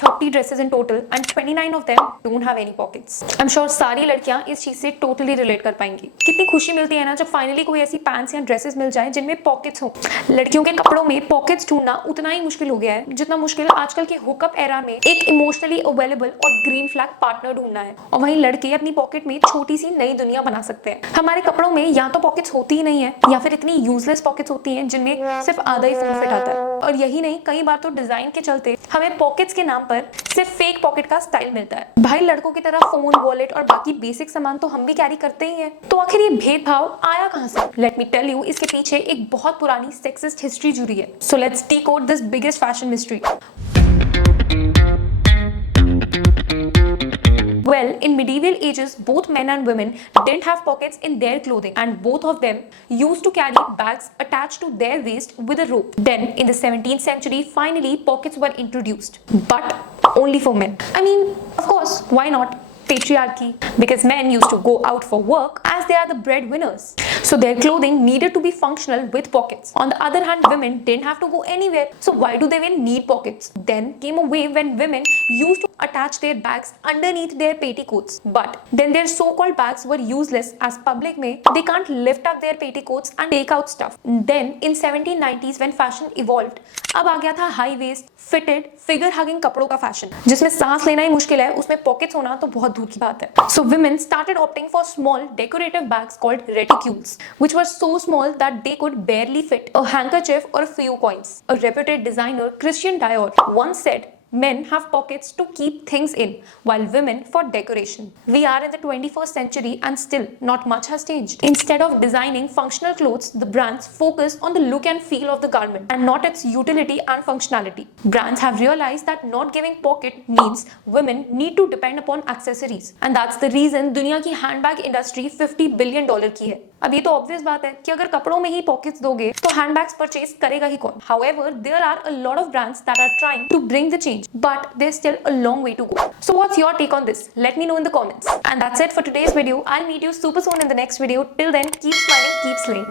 30 dresses in total and 29 of them don't have any pockets. I'm sure सारी लड़कियां इस चीज से टोटली रिलेट कर पाएंगी। कितनी खुशी मिलती है ना जब फाइनली कोई ऐसी पैंट्स या ड्रेसेस मिल जाए जिनमें पॉकेट्स हो। लड़कियों के कपड़ों में पॉकेट्स ढूंढना उतना ही मुश्किल हो गया है जितना मुश्किल आजकल के हुकअप एरा में एक इमोशनली अवेलेबल और ग्रीन फ्लैग पार्टनर ढूंढना है। और वहीं लड़के अपनी पॉकेट में छोटी सी नई दुनिया बना सकते हैं। हमारे कपड़ों में या तो पॉकेट्स होती ही नहीं है या फिर इतनी यूजलेस पॉकेट्स होती हैं जिनमें सिर्फ आधा ही फोन फिट आता है। और यही नहीं, कई बार तो डिजाइन के चलते हमें पॉकेट्स के नाम पर सिर्फ फेक पॉकेट का स्टाइल मिलता है। भाई लड़कों की तरह फोन, वॉलेट और बाकी बेसिक सामान तो हम भी कैरी करते ही हैं। तो आखिर ये भेदभाव आया कहां से? लेट मी टेल यू, इसके पीछे एक बहुत पुरानी सेक्सिस्ट हिस्ट्री जुड़ी है। So let's decode this biggest fashion mystery. Well, in medieval ages, both men and women didn't have pockets in their clothing, and both of them used to carry bags attached to their waist with a rope. Then, in the 17th century, finally pockets were introduced, but only for men. I mean, of course, why not? Patriarchy, because men used to go out for work as they are the breadwinners. So their clothing needed to be functional with pockets. On the other hand, women didn't have to go anywhere. So why do they even need pockets? Then came a wave when women used to attach their bags underneath their petticoats. But then their so-called bags were useless as public में they can't lift up their petticoats and take out stuff. Then in 1790s when fashion evolved, अब आ गया था high waist, fitted, figure hugging कपड़ों का fashion, जिसमें सांस लेना ही मुश्किल है, उसमें पॉकेट्स होना तो बहुत दूर की बात है। So women started opting for small decorative bags called reticules, which were so small that they could barely fit a handkerchief or a few coins. A reputed designer, Christian Dior, once said, men have pockets to keep things in, while women for decoration. We are in the 21st century and still not much has changed. Instead of designing functional clothes, the brands focus on the look and feel of the garment and not its utility and functionality. Brands have realized that not giving pocket means women need to depend upon accessories. And that's the reason दुनिया की handbag industry $50 billion की है। अब ये तो obvious बात है कि अगर कपड़ों में ही पॉकेट्स दोगे तो हैंडबैग्स परचेज करेगा ही कौन? However, there are a lot of brands that are trying to bring the change, but there's still a long way to go. So what's your take on this? Let me know in the comments. And that's it for today's video. I'll meet you super soon in the next video. Till then, keep smiling, keep slaying.